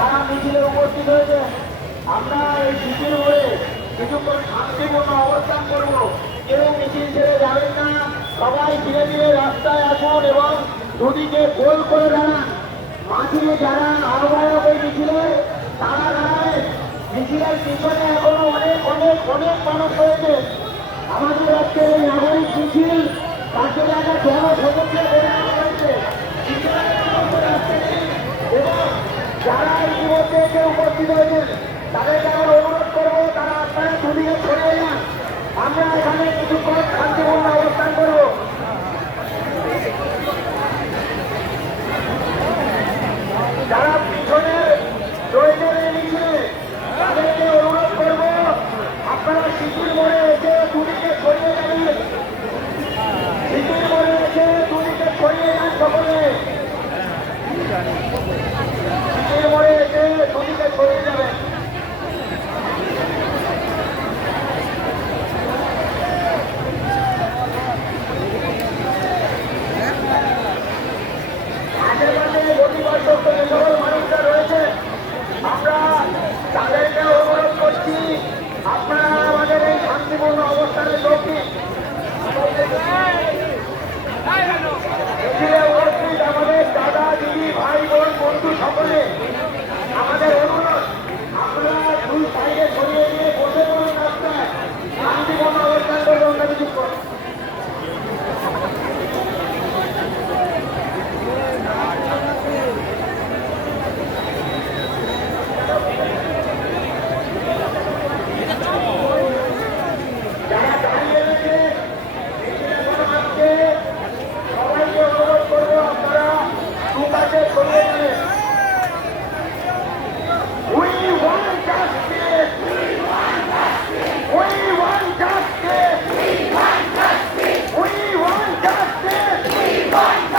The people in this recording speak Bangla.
যারা মিছিলে উপস্থিত হয়েছে, আমরা এই মিছিল হয়ে কিছুক্ষণ শান্তিপূর্ণ অবস্থান করব। কেউ মিছিল ছেড়ে যাবেন না, সবাই ধীরে ধীরে রাস্তায় আসুন এবং দুদিকে গোল করে দাঁড়ান। মাঝে যারা আহ্বায়ক এই মিছিলে তারা দাঁড়ায়। মিছিলের পিছনে এখনো অনেক অনেক অনেক মানুষ রয়েছে। আমাদের আজকে এই নাগরিক মিছিল তাকে জায়গা জনসমুদ্রে পরিণত হয়েছে এবং যারা ইতিমধ্যে এসে উপস্থিত হয়েছেন তাদেরকে আমরা অনুরোধ করবো তারা আপনারা দুদিকে ছড়িয়ে যান। আমরা এখানে কিছুক্ষণ শান্তিপূর্ণ অবস্থান করব। যারা পিছনে রয়েছেন এই মিছিলে তাদেরকে অনুরোধ করবো আপনারা শিশির মোড়ে এসে দুদিকে ছড়িয়ে যাবেন। শিশির মোড়ে এসে দুদিকে ছড়িয়ে যান সকলে। শিশির মোড়ে এসে দুদিকে ছড়িয়ে যাবেন। আশেপাশে গতিবর্ষক যে সকল মানুষরা রয়েছে আমরা তাদেরকে অনুরোধ করছি আপনারা আমাদের এই শান্তিপূর্ণ অবস্থানে উপস্থিত আমাদের দাদা দিদি ভাই বোন বন্ধু সকলে আমাদের অনুরোধ আপনারা দুই সাইডে ছড়িয়ে দিয়ে বসে পড়ুন রাস্তায় শান্তিপূর্ণ অবস্থান করবে অন্য কিছু করুন। যারা দাঁড়িয়ে রয়েছে সবাইকে অনুরোধ করবো আপনারা দুপাশে ছড়িয়ে যাবেন। We want justice. We want justice. We want justice. We want justice. We want